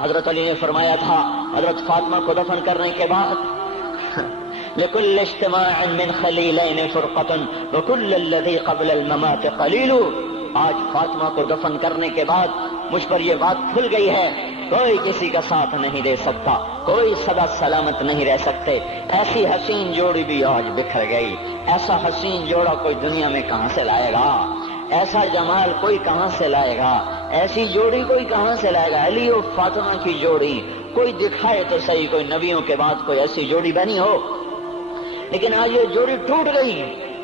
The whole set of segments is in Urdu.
حضرت علی نے فرمایا تھا حضرت فاطمہ کو دفن کرنے کے بعد لِكُلِّ اجْتِمَاعٍ مِّن خَلِيلَيْنِ فُرْقَةٌ وَكُلَّ الَّذِي قَبْلَ الْمَمَاتِ قَلِيلٌ۔ آج فاطمہ کو دفن کرنے کے بعد مجھ پر یہ بات کھل گئی ہے، کوئی کسی کا ساتھ نہیں دے سکتا، کوئی سدا سلامت نہیں رہ سکتے۔ ایسی حسین جوڑی بھی آج بکھر گئی، ایسا حسین جوڑا کوئی دنیا میں کہاں سے لائے گا، ایسا جمال کوئی کہاں سے لائے گا، ایسی جوڑی کوئی کہاں سے لائے گا۔ علی و فاطمہ کی جوڑی کوئی دکھائے تو صحیح، کوئی نبیوں کے بعد کوئی ایسی جوڑی بنی ہو، لیکن آج یہ جوڑی ٹوٹ گئی۔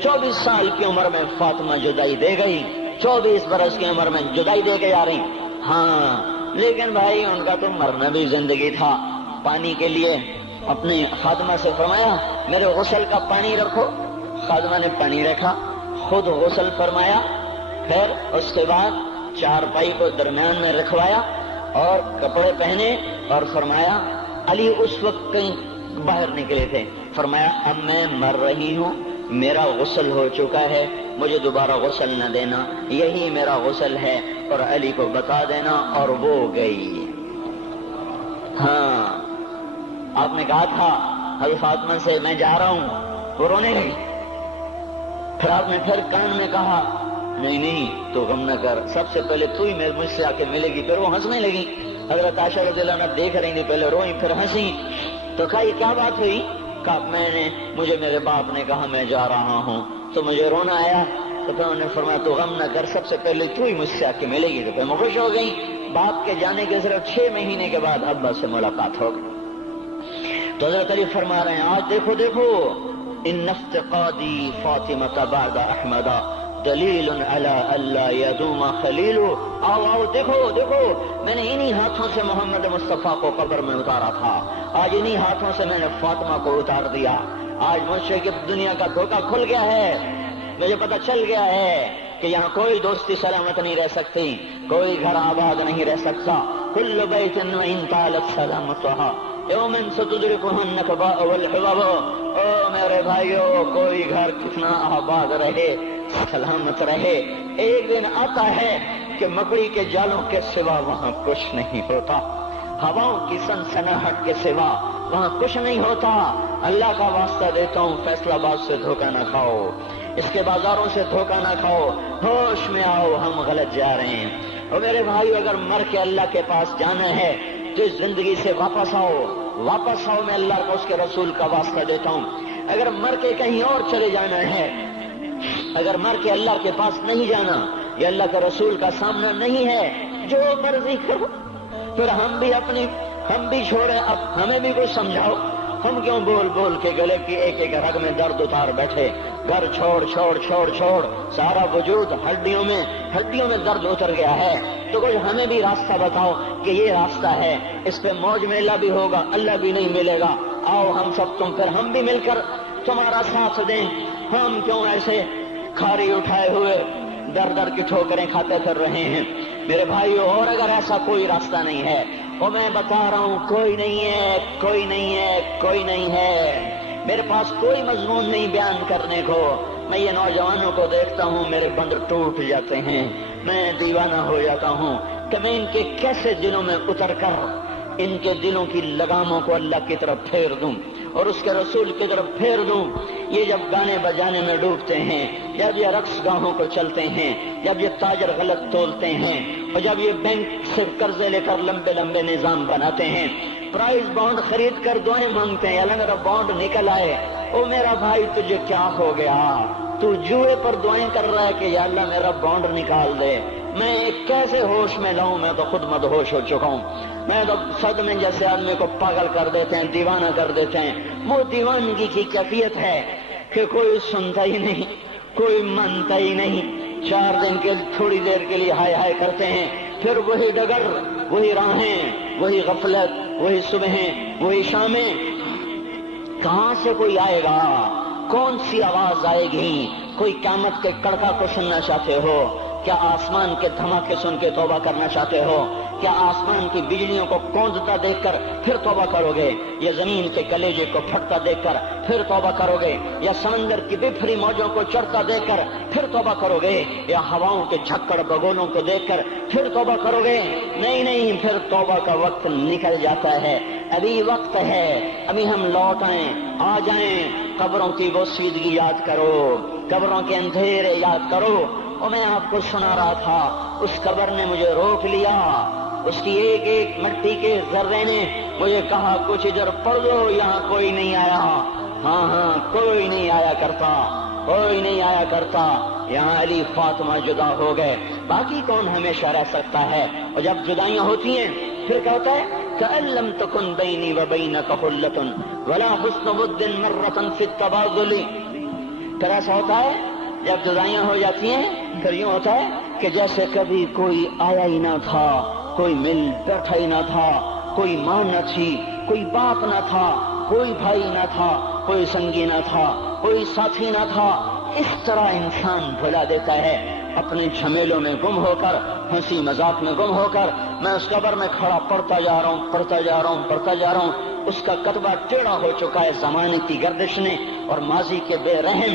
24 سال کی عمر میں فاطمہ جدائی دے گئی، 24 برس کی عمر میں جدائی دے کے جا رہی۔ ہاں لیکن بھائی ان کا تو مرنا بھی زندگی تھا۔ پانی کے لیے اپنی فاطمہ سے فرمایا میرے غسل کا پانی رکھو، فاطمہ نے پانی رکھا، خود غسل فرمایا، پھر اس کے بعد چارپائی کو درمیان میں رکھوایا اور کپڑے پہنے اور فرمایا علی اس وقت کہیں باہر نکلے تھے، فرمایا اب میں مر رہی ہوں، میرا غسل ہو چکا ہے، مجھے دوبارہ غسل نہ دینا، یہی میرا غسل ہے اور علی کو بتا دینا، اور وہ گئی۔ ہاں آپ نے کہا تھا حضرت فاطمہ سے میں جا رہا ہوں، وہ رونے لگی، پھر آپ نے پھر کان میں کہا نہیں نہیں تو غم نہ کر، سب سے پہلے تو ہی مجھ سے آ کے ملے گی، پھر وہ ہنسنے لگی۔ حضرت عائشہ رضی اللہ عنہا دیکھ رہی تھی، پہلے روئی پھر ہنسی، تو کہا یہ کیا بات ہوئی؟ کہا مجھے میرے باپ نے کہا میں جا رہا ہوں تو مجھے رونا آیا، تو پھر انہوں نے فرمایا تو غم نہ کر، سب سے پہلے تو ہی مجھ سے آ کے ملے گی، تو پھر میں خوش ہو گئی۔ باپ کے جانے کے صرف 6 مہینے کے بعد ابا سے ملاقات ہو گئی۔ تو حضرت علی فرما رہے ہیں آج دیکھو دیکھو ان افتقادی فاطمہ بعد احمد دلیل علی اللہ یدوم خلیل۔ آؤ آؤ دیکھو دیکھو، میں نے انہی ہاتھوں سے محمد مصطفیٰ کو قبر میں اتارا تھا، آج انہی ہاتھوں سے میں نے فاطمہ کو اتار دیا۔ آج مجھ سے دنیا کا دھوکہ کھل گیا ہے، مجھے پتہ چل گیا ہے کہ یہاں کوئی دوستی سلامت نہیں رہ سکتی، کوئی گھر آباد نہیں رہ سکتا۔ کل بیت وإن طالت سلامتها یوم ستدرکها النکباء والحباب۔ او میرے بھائیو، کوئی گھر کتنا آباد رہے، سلامت رہے، ایک دن آتا ہے کہ مکڑی کے جالوں کے سوا وہاں کچھ نہیں ہوتا، ہواؤں کی سنسناہٹ کے سوا وہاں کچھ نہیں ہوتا۔ اللہ کا واسطہ دیتا ہوں فیصلہ آباد سے دھوکہ نہ کھاؤ، اس کے بازاروں سے دھوکہ نہ کھاؤ، ہوش میں آؤ، ہم غلط جا رہے ہیں۔ اور میرے بھائیو اگر مر کے اللہ کے پاس جانا ہے تو اس زندگی سے واپس آؤ، واپس آؤ، میں اللہ کو اس کے رسول کا واسطہ دیتا ہوں۔ اگر مر کے کہیں اور چلے جانا ہے، اگر مر کے اللہ کے پاس نہیں جانا یا اللہ کے رسول کا سامنا نہیں ہے، جو مرضی کرو، پھر ہم بھی چھوڑیں، اب ہمیں بھی کچھ سمجھاؤ، ہم کیوں بول بول کے گلے کی ایک ایک رگ میں درد اتار بیٹھے، گھر چھوڑ چھوڑ چھوڑ چھوڑ، سارا وجود ہڈیوں میں درد اتر گیا ہے، تو کچھ ہمیں بھی راستہ بتاؤ کہ یہ راستہ ہے، اس پہ موج میلہ بھی ہوگا، اللہ بھی نہیں ملے گا، آؤ ہم سب پھر ہم بھی مل کر تمہارا ساتھ دیں، ہم کیوں ایسے کھاری اٹھائے ہوئے در در کی ٹھوکریں کھاتے پھر رہے ہیں۔ میرے بھائیو، اور اگر ایسا کوئی راستہ نہیں ہے، اور میں بتا رہا ہوں کوئی نہیں ہے، کوئی نہیں ہے، کوئی نہیں ہے، میرے پاس کوئی مضمون نہیں بیان کرنے کو، میں یہ نوجوانوں کو دیکھتا ہوں میرے بندر ٹوٹ جاتے ہیں، میں دیوانہ ہو جاتا ہوں کہ میں ان کے کیسے دلوں میں اتر کر ان کے دلوں کی لگاموں کو اللہ کی طرف پھیر دوں اور اس کے رسول کی طرف پھیر دوں۔ یہ جب گانے بجانے میں ڈوبتے ہیں، جب یہ رقص گاہوں کو چلتے ہیں، جب یہ تاجر غلط تولتے ہیں، اور جب یہ بینک سے قرضے لے کر لمبے لمبے نظام بناتے ہیں، پرائز بانڈ خرید کر دعائیں مانگتے ہیں اللہ میرا بانڈ نکل آئے، او میرا بھائی تجھے کیا ہو گیا؟ تو جوئے پر دعائیں کر رہا ہے کہ یا اللہ میرا بانڈ نکال دے، میں کیسے ہوش میں لاؤں؟ میں تو خود مدہوش ہو چکا ہوں، میں تو صدمے جیسے آدمی کو پاگل کر دیتے ہیں، دیوانہ کر دیتے ہیں۔ وہ دیوانگی کی کیفیت ہے کہ کوئی سنتا ہی نہیں، کوئی مانتا ہی نہیں، 4 دن کے تھوڑی دیر کے لیے ہائے ہائے کرتے ہیں، پھر وہی ڈگر، وہی راہیں، وہی غفلت، وہی صبحیں، وہی شامیں۔ کہاں سے کوئی آئے گا؟ کون سی آواز آئے گی؟ کوئی قیامت کے کڑکا کو سننا چاہتے ہو؟ کیا آسمان کے دھماکے سن کے توبہ کرنا چاہتے ہو؟ کیا آسمان کی بجلیوں کو کوندتا دیکھ کر پھر توبہ کرو گے، یا زمین کے کلیجے کو پھٹتا دیکھ کر پھر توبہ کرو گے، یا سمندر کی بفری موجوں کو چڑھتا دیکھ کر پھر توبہ کرو گے، یا ہواؤں کے جھکڑ بگولوں کو دیکھ کر پھر توبہ کرو گے؟ نہیں نہیں، پھر توبہ کا وقت نکل جاتا ہے، ابھی وقت ہے، ابھی ہم لوٹ آئیں، آ جائیں، قبروں کی وہ سیدگی یاد کرو، قبروں کے اندھیرے یاد کرو۔ اور میں آپ کو سنا رہا تھا، اس قبر نے مجھے روک لیا، اس کی ایک ایک مٹی کے ذرے نے مجھے کہا کچھ ادھر پڑھ لو، یہاں کوئی نہیں آیا۔ ہاں ہاں، کوئی نہیں آیا کرتا، کوئی نہیں آیا کرتا، یہاں علی فاطمہ جدا ہو گئے، باقی کون ہمیشہ رہ سکتا ہے؟ اور جب جدائیاں ہوتی ہیں پھر کیا ہوتا ہے؟ كأن لم تكن بيني وبينك خلة ولا حسن ود مرة في التبادل۔ پھر ایسا ہوتا ہے جب جدائیاں ہو جاتی ہیں پھر یوں ہوتا ہے کہ جیسے کبھی کوئی آیا ہی نہ تھا، کوئی مل بیٹھا ہی نہ تھا، کوئی ماں نہ تھی، کوئی باپ نہ تھا، کوئی بھائی نہ تھا، کوئی سنگی نہ تھا، کوئی ساتھی نہ تھا۔ اس طرح انسان بھلا دیتا ہے اپنے جھمیلوں میں گم ہو کر، ہنسی مذاق میں گم ہو کر۔ میں اس قبر میں کھڑا پڑھتا جا رہا ہوں، پڑھتا جا رہا ہوں، پڑھتا جا رہا ہوں، اس کا کتبہ ٹیڑھا ہو چکا ہے زمانے کی گردش نے اور ماضی کے بے رحم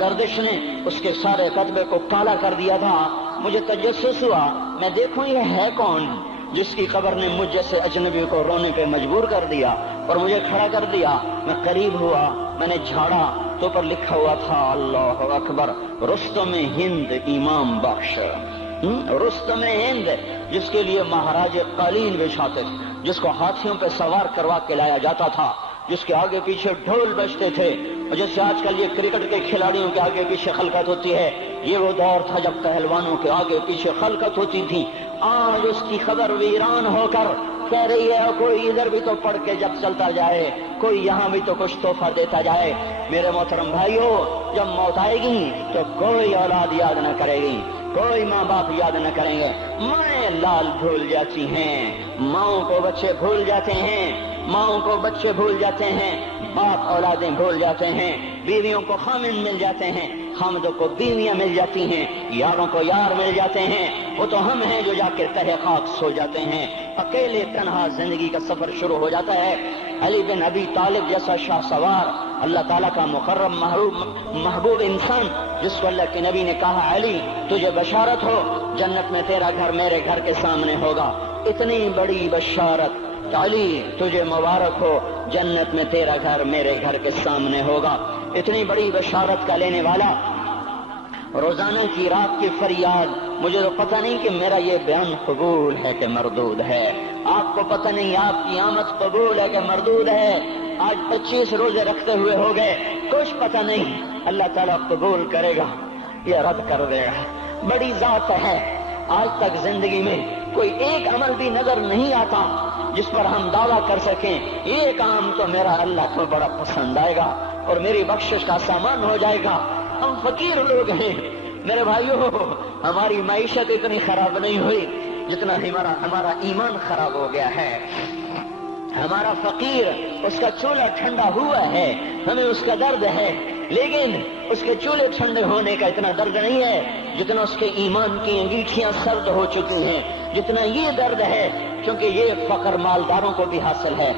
گردش نے اس کے سارے کتبے کو کالا کر دیا تھا۔ مجھے تجسس ہوا، میں دیکھوں یہ ہے کون جس کی قبر نے مجھ جیسے اجنبی کو رونے پہ مجبور کر دیا اور مجھے کھڑا کر دیا۔ میں قریب ہوا، میں نے جھاڑا تو پر لکھا ہوا تھا اللہ اکبر، رستم ہند امام بخش۔ رستم ہند، جس کے لیے مہاراج قالین بچھاتے تھے، جس کو ہاتھیوں پہ سوار کروا کے لایا جاتا تھا، جس کے آگے پیچھے ڈھول بجتے تھے، اور جیسے آج کل یہ کرکٹ کے کھلاڑیوں کے آگے پیچھے خلقت ہوتی ہے، یہ وہ دور تھا جب پہلوانوں کے آگے پیچھے خلقت ہوتی تھی۔ آج اس کی خبر ویران ہو کر کہہ رہی ہے کوئی ادھر بھی تو پڑھ کے جب چلتا جائے، کوئی یہاں بھی تو کچھ تحفہ دیتا جائے۔ میرے محترم بھائیو، جب موت آئے گی تو کوئی اولاد یاد نہ کرے گی، کوئی ماں باپ یاد نہ کریں گے، مائیں لال بھول جاتی ہیں، ماؤں کو بچے بھول جاتے ہیں، ماؤں کو بچے بھول جاتے ہیں، باپ اولادیں بھول جاتے ہیں، بیویوں کو خامن مل جاتے ہیں، خامدوں کو بیویاں مل جاتی ہیں، یاروں کو یار مل جاتے ہیں۔ وہ تو ہم ہیں جو جا کے تہہ خاک سو جاتے ہیں، اکیلے تنہا زندگی کا سفر شروع ہو جاتا ہے۔ علی بن ابی طالب جیسا شاہ سوار، اللہ تعالیٰ کا مکرم محبوب انسان، جس کو اللہ کے نبی نے کہا علی تجھے بشارت ہو، جنت میں تیرا گھر میرے گھر کے سامنے ہوگا، اتنی بڑی بشارت علی تجھے مبارک ہو، جنت میں تیرا گھر میرے گھر کے سامنے ہوگا۔ اتنی بڑی بشارت کا لینے والا، روزانہ کی رات کی فریاد، مجھے تو پتہ نہیں کہ میرا یہ بیان قبول ہے کہ مردود ہے، آپ کو پتہ نہیں آپ کی آمد قبول ہے کہ مردود ہے۔ آج 25 روزے رکھتے ہوئے ہو گئے، کچھ پتہ نہیں، اللہ تعالیٰ قبول کرے گا یا رد کر دے گا، بڑی ذات ہے۔ آج تک زندگی میں کوئی ایک عمل بھی نظر نہیں آتا جس پر ہم دعویٰ کر سکیں یہ کام تو میرا اللہ کو بڑا پسند آئے گا اور میری بخشش کا سامان ہو جائے گا۔ ہم فقیر لوگ ہیں میرے بھائیو، ہماری معیشت اتنی خراب نہیں ہوئی جتنا ہمارا ایمان خراب ہو گیا ہے۔ ہمارا فقیر، اس کا چولہا ٹھنڈا ہوا ہے، ہمیں اس کا درد ہے، لیکن اس کے چولہے ٹھنڈے ہونے کا اتنا درد نہیں ہے جتنا اس کے ایمان کی انگیٹھیاں سرد ہو چکی ہیں، جتنا یہ درد ہے، کیونکہ یہ فقر مالداروں کو بھی حاصل ہے۔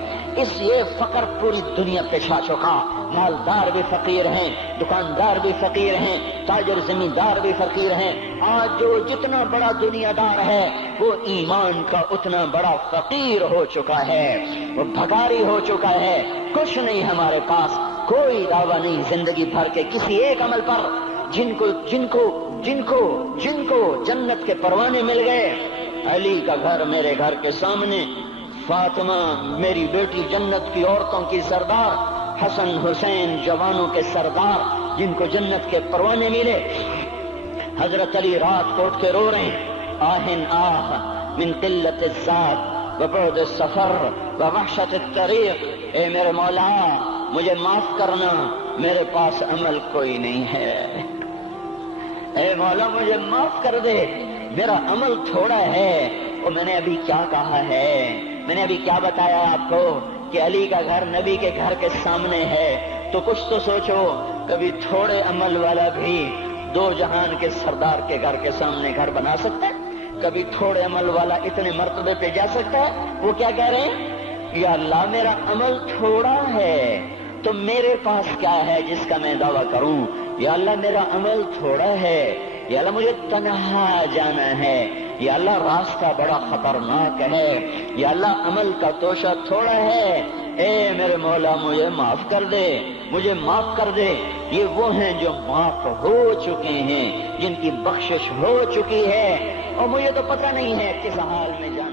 یہ فقر پوری دنیا پہ چھا چکا، مالدار بھی فقیر ہیں، دکاندار بھی فقیر ہیں، تاجر زمیندار بھی فقیر ہیں۔ آج جو جتنا بڑا دنیا دار ہے وہ ایمان کا اتنا بڑا فقیر ہو چکا ہے، وہ بھکاری ہو چکا ہے۔ کچھ نہیں ہمارے پاس، کوئی دعویٰ نہیں زندگی بھر کے کسی ایک عمل پر، جن کو جنت کے پروانے مل گئے۔ علی کا گھر میرے گھر کے سامنے، فاطمہ میری بیٹی جنت کی عورتوں کی سردار، حسن حسین جوانوں کے سردار جن کو جنت کے پروانے ملے۔ حضرت علی رات کو اٹھ کے رو رہے ہیں، آہن آہ من قلت الذات وبعد السفر ووحشت الطریق، اے میرے مولا مجھے معاف کرنا، میرے پاس عمل کوئی نہیں ہے، اے مولا مجھے معاف کر دے، میرا عمل تھوڑا ہے۔ اور میں نے ابھی کیا کہا ہے، میں نے ابھی کیا بتایا آپ کو کہ علی کا گھر نبی کے گھر کے سامنے ہے، تو کچھ تو سوچو، کبھی تھوڑے عمل والا بھی دو جہان کے سردار کے گھر کے سامنے گھر بنا سکتا ہے؟ کبھی تھوڑے عمل والا اتنے مرتبے پہ جا سکتا ہے؟ وہ کیا کہہ رہے ہیں، یا اللہ میرا عمل تھوڑا ہے تو میرے پاس کیا ہے جس کا میں دعویٰ کروں؟ یا اللہ میرا عمل تھوڑا ہے، یا اللہ مجھے تنہا جانا ہے، یا اللہ راستہ بڑا خطرناک ہے، یا اللہ عمل کا توشہ تھوڑا ہے، اے میرے مولا مجھے معاف کر دے، مجھے معاف کر دے۔ یہ وہ ہیں جو معاف ہو چکے ہیں، جن کی بخشش ہو چکی ہے، اور مجھے تو پتہ نہیں ہے کس حال میں جانا